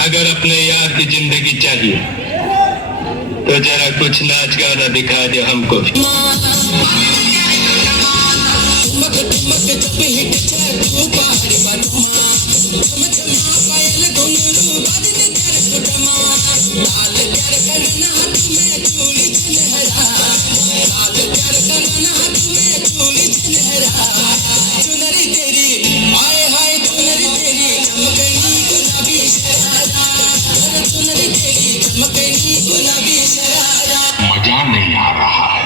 अगर अपने यार की जिंदगी चाहिए तो जरा कुछ नाच गाना दिखा दो हमको भी। मजा नहीं आ रहा है।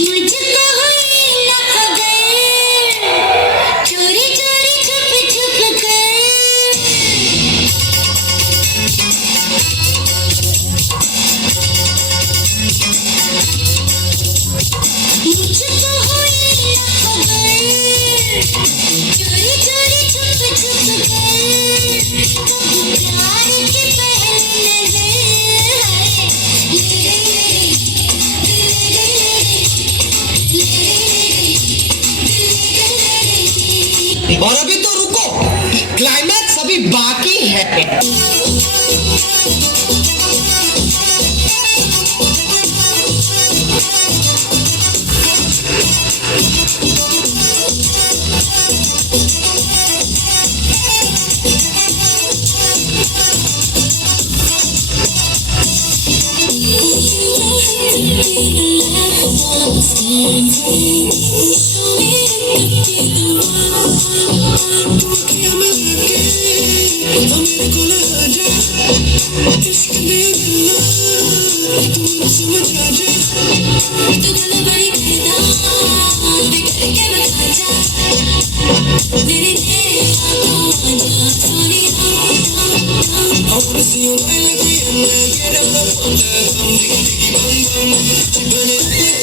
मुझको हुई न खबर, चोरी चोरी छुप छुप कर। मुझको हुई न खबर, चोरी चोरी छुप छुप कर। कब प्यार की पहली नजर और अभी तो रुको, क्लाइमैक्स अभी बाकी है। I